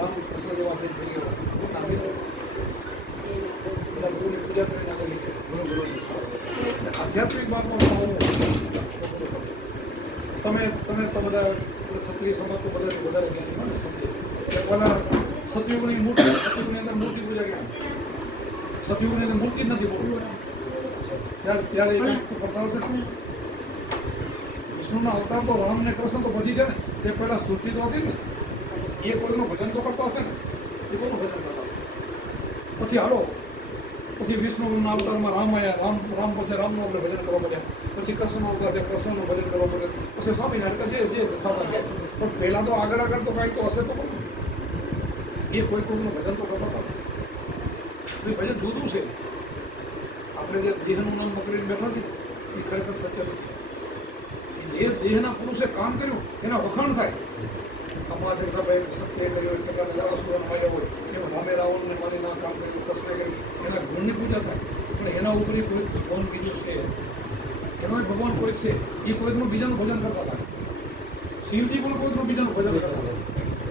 રામ કૃષ્ણ જેવા થઈ ગયો નથી બધા ગુરુની પૂજા કરીને આગળ નીકળે આધ્યાત્મિક બાબતમાં તમે તો બધા ક્ષત્રિય સમાજ તો બધાથી વધારે જ્ઞાની સમજે પહેલાં સતયુગની મૂર્તિ સતયુગની અંદર મૂર્તિ પૂજા ક્યાં સતયુગની અંદર મૂર્તિ જ નથી બોલવું ત્યારે એ વસ્તુ કરતા હશે ને વિષ્ણુના અવતાર તો રામ ને કૃષ્ણ તો પછી છે ને તે પહેલાં સૃષ્ટિ તો હતી ને એ કોઈનું ભજન તો કરતા હશે ને એ કોઈનું ભજન કરતા હશે પછી હાલો પછી વિષ્ણુના અવતારમાં રામ આવ્યા રામ પછી રામનું આપણે ભજન કરવા મળ્યા પછી કૃષ્ણનો અવતાર છે કૃષ્ણનું ભજન કરવા મળ્યા પછી સ્વામિનારાયણ જે થતા ગયા પણ પહેલાં તો આગળ તો કાંઈ તો હશે તો પણ એ કોઈનું ભજન તો કરતા હતા ભજન જુદું છે આપણે જે દેહનું નામ પકડીને બેઠા છે એ ખરેખર સત્ય નથી જે દેહના પુરુષે કામ કર્યું એના વખાણ થાય આપણા જગતાભાઈ સત્ય કર્યું એક પ્રકારના જરાસુરન માર્યા હોય એમાં રામે રાવણને મારી ના કામ કર્યું કૃષ્ણે કર્યું એના ગુણની પૂજા થાય પણ એના ઉપરી કોઈ ભગવાન બીજું છે એનો ભગવાન કોઈક છે એ કોઈકનું બીજાનું ભજન કરતા હતા શિવજી પણ કોઈકનું બીજાનું ભજન કરતા હતા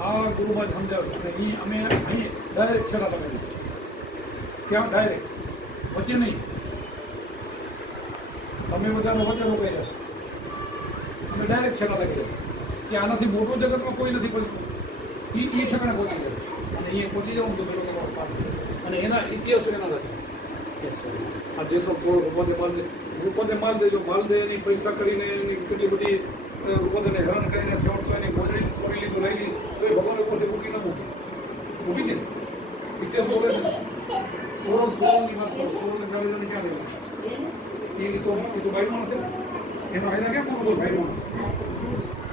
આ ગુરુમાં સમજાવ્યું અને એ અમે અહીં ડાયરેક્ટ છેલ્લા લગાવી છે ક્યાં ડાયરેક્ટ વચ્ચે નહીં તમે બધાનો વચ્ચે રોકાઈ જશો અમે ડાયરેક્ટ છેલ્લા લગાવી જશે કે આનાથી મોટો જગતમાં કોઈ નથી પહોંચતું એ ઠેકાણે પહોંચી જાય અને અહીંયા પહોંચી જવાનું તો પેલો તમારો પાઠ અને એના ઇતિહાસો એના નથી આ જેસલ થોડો રૂપોને માલ દેજો માલ દે એની પરીક્ષા કરીને એની કેટલી બધી રૂપોને હેરાન કરીને છેવટતો એની ગોળડી ચોરી લીધું લઈ લીધી તો એ ભગવાન ઉપરથી મૂકી ન મૂકી દે ઇતિહાસ બોલે છે થોડોની વાત કરો થોડોને ગાડી ક્યાં લેવું એ તો ભાઈમાં છે એનો આયના કેમ પૂરો ભાઈમાં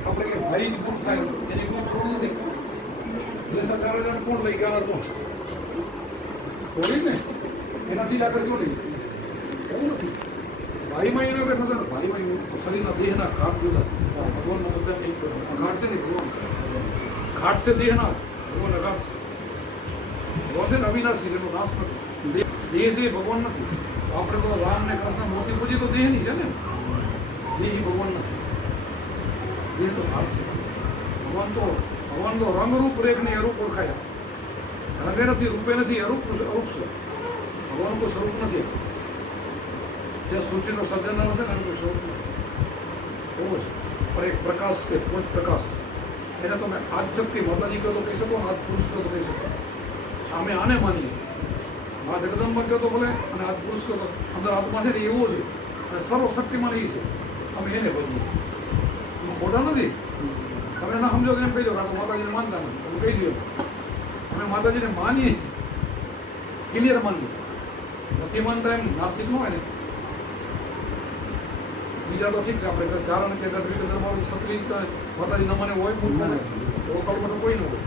આપણે કે ભાઈની ગુણ થાય એની ગુણ થોડું નથી જે સરકાર કોણ લઈ ગયા કોણ થોડી ને એનાથી આગળ જોડી એવું નથી ભાઈમાં એને બેઠા છે ને ભાઈમાં શરીરના દેહના ઘાટ જુદા ભગવાનનો બધા નહીં ઘાટ છે ને ભગવાન ઘાટ છે દેહના ભગવાન ઘાટ છે ભગવાન છે ને અવિનાશી એનો નાશ નથી દેહ છે એ ભગવાન નથી આપણે તો રામ ને કૃષ્ણ મૂર્તિ પૂજી તો દેહની છે ને દેહ ભગવાન નથી દેહ તો ઘાટ છે ભગવાન તો રંગરૂપ રેખ ને અરૂપ ઓળખાયા રંગે નથી રૂપે નથી અરૂપ છે ભગવાનનું કોઈ સ્વરૂપ નથી જે સૃષ્ટિનો સર્જનાર છે ને એનું કોઈ સ્વરૂપ નથી એવું છે પણ એક પ્રકાશ છે કોઈ પ્રકાશ એને તમે આજ શક્તિ માતાજી કહો તો કહી શકો આજ પુરુષ કહો તો કહી શકો અમે આને માનીએ છીએ આ જગદંબા કહો તો બોલે અને આજ પુરુષ કહો તો અંદર આત્મા છે ને એવો છે અને સર્વશક્તિમાન એ છે અમે એને ભજીએ છીએ ખોટા નથી તમે ના સમજો તો એમ કહી દો કાં તો માતાજીને માનતા નથી તમે કહી દો અમે માતાજીને માનીએ છીએ ક્લિયર માનીએ છીએ નથી માનતા એમ નાસ્તિક ન હોય ને બીજા તો ઠીક છે આપણે ચારણ કે ગઢવી કે દરબાર ક્ષત્રિય માતાજી ન મને હોય મૂર્ખ મને એવો કલ્પના તો કોઈ ન હોય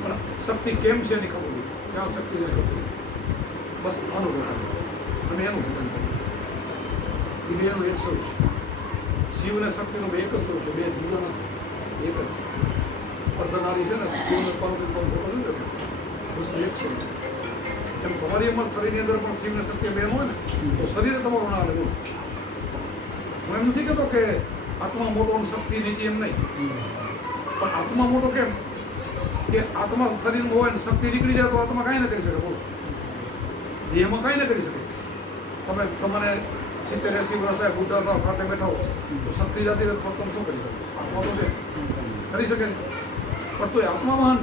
પણ શક્તિ કેમ છે એની ખબર હોય ક્યાં શક્તિ છે ખબર બસ આનું ભજન અને એનું ભજન કરીએ એ બેનું એક સ્વરૂપ છે શિવ અને શક્તિનો એક જ સ્વરૂપ છે બે જુદા નથી એક જ છે અર્ધનારી છે ને શિવને પાર્વતી વસ્તુ એક છે એમ તમારી એમાં શરીરની અંદર પણ શિવ ને શક્તિ બેન હોય ને તો શરીર તમારું ના લેવું હું એમ નથી કહેતો કે આત્મા મોટો અને શક્તિ નીચે એમ નહીં પણ આત્મા મોટો કેમ કે આત્મા શરીરમાં હોય ને શક્તિ નીકળી જાય તો આત્મા કાંઈ ન કરી શકે બોલો દેહમાં કાંઈ ન કરી શકે તમે તમારે 70-80 વર્ષ થાય બુદ્ધા થાવ કાંઠે બેઠા હો તો શક્તિ જાતી તમે શું કરી શકો આત્મા તો છે કરી શકે છે પણ તો એ આત્મા મહાન